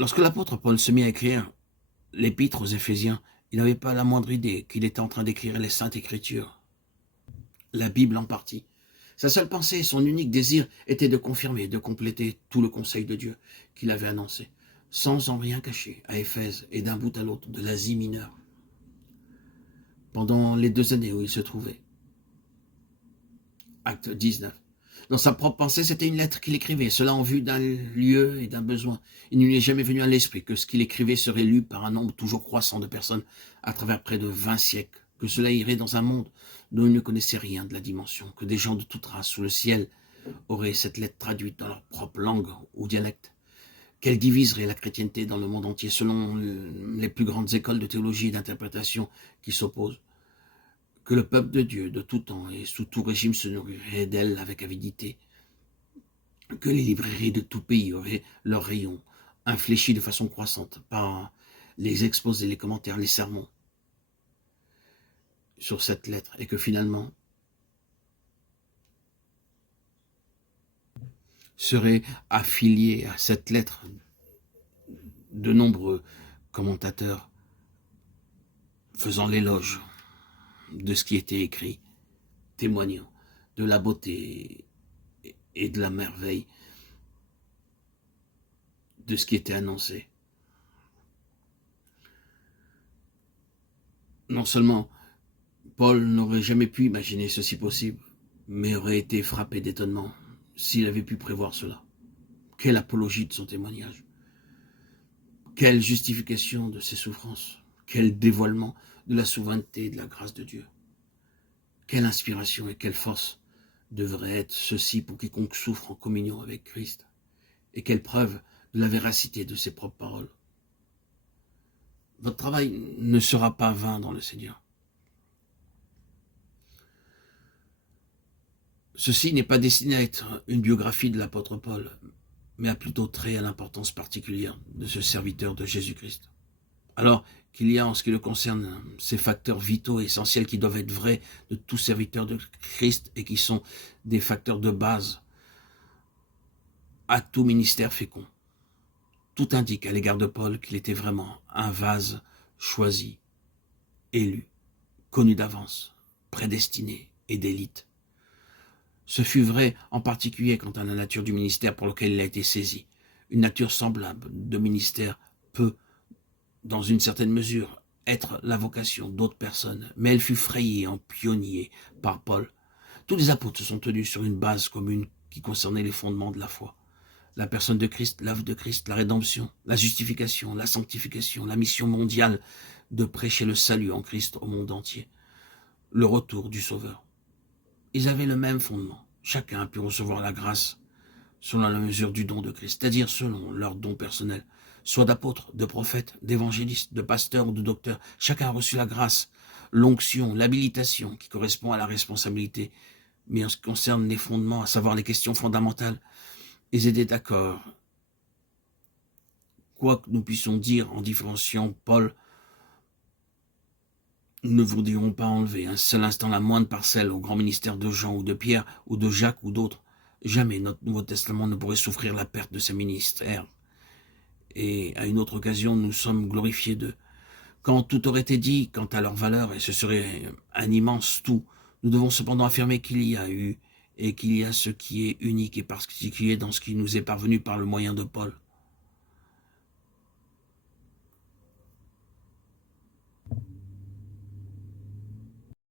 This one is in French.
Lorsque l'apôtre Paul se mit à écrire l'épître aux Éphésiens, il n'avait pas la moindre idée qu'il était en train d'écrire les Saintes Écritures, la Bible en partie. Sa seule pensée, son unique désir était de confirmer, de compléter tout le conseil de Dieu qu'il avait annoncé, sans en rien cacher, à Éphèse et d'un bout à l'autre de l'Asie mineure, pendant les 2 années où il se trouvait. Acte 19. Dans sa propre pensée, c'était une lettre qu'il écrivait, cela en vue d'un lieu et d'un besoin. Il ne lui est jamais venu à l'esprit que ce qu'il écrivait serait lu par un nombre toujours croissant de personnes à travers près de 20 siècles, que cela irait dans un monde dont il ne connaissait rien de la dimension, que des gens de toute race sous le ciel auraient cette lettre traduite dans leur propre langue ou dialecte, qu'elle diviserait la chrétienté dans le monde entier selon les plus grandes écoles de théologie et d'interprétation qui s'opposent, que le peuple de Dieu de tout temps et sous tout régime se nourrirait d'elle avec avidité, que les librairies de tout pays auraient leurs rayons infléchis de façon croissante par les exposés, les commentaires, les sermons sur cette lettre, et que finalement seraient affiliés à cette lettre de nombreux commentateurs faisant l'éloge de ce qui était écrit, témoignant de la beauté et de la merveille de ce qui était annoncé. Non seulement Paul n'aurait jamais pu imaginer ceci possible, mais aurait été frappé d'étonnement s'il avait pu prévoir cela. Quelle apologie de son témoignage! Quelle justification de ses souffrances! Quel dévoilement de la souveraineté et de la grâce de Dieu! Quelle inspiration et quelle force devrait être ceci pour quiconque souffre en communion avec Christ! Et quelle preuve de la véracité de ses propres paroles! Votre travail ne sera pas vain dans le Seigneur. Ceci n'est pas destiné à être une biographie de l'apôtre Paul, mais a plutôt trait à l'importance particulière de ce serviteur de Jésus-Christ. Alors qu'il y a en ce qui le concerne ces facteurs vitaux et essentiels qui doivent être vrais de tout serviteur de Christ et qui sont des facteurs de base à tout ministère fécond. Tout indique à l'égard de Paul qu'il était vraiment un vase choisi, élu, connu d'avance, prédestiné et d'élite. Ce fut vrai en particulier quant à la nature du ministère pour lequel il a été saisi. Une nature semblable de ministère peut, dans une certaine mesure, être la vocation d'autres personnes, mais elle fut frayée en pionnier par Paul. Tous les apôtres se sont tenus sur une base commune qui concernait les fondements de la foi. La personne de Christ, l'œuvre de Christ, la rédemption, la justification, la sanctification, la mission mondiale de prêcher le salut en Christ au monde entier, le retour du Sauveur. Ils avaient le même fondement. Chacun a pu recevoir la grâce selon la mesure du don de Christ, c'est-à-dire selon leur don personnel, soit d'apôtres, de prophètes, d'évangélistes, de pasteurs ou de docteurs. Chacun a reçu la grâce, l'onction, l'habilitation qui correspond à la responsabilité. Mais en ce qui concerne les fondements, à savoir les questions fondamentales, ils étaient d'accord. Quoi que nous puissions dire en différenciant Paul, nous ne voudrions pas enlever un seul instant la moindre parcelle au grand ministère de Jean ou de Pierre ou de Jacques ou d'autres. Jamais notre Nouveau Testament ne pourrait souffrir la perte de ces ministères. Et à une autre occasion, nous sommes glorifiés d'eux. Quand tout aurait été dit quant à leur valeur, et ce serait un immense tout, nous devons cependant affirmer qu'il y a eu et qu'il y a ce qui est unique et particulier dans ce qui nous est parvenu par le moyen de Paul.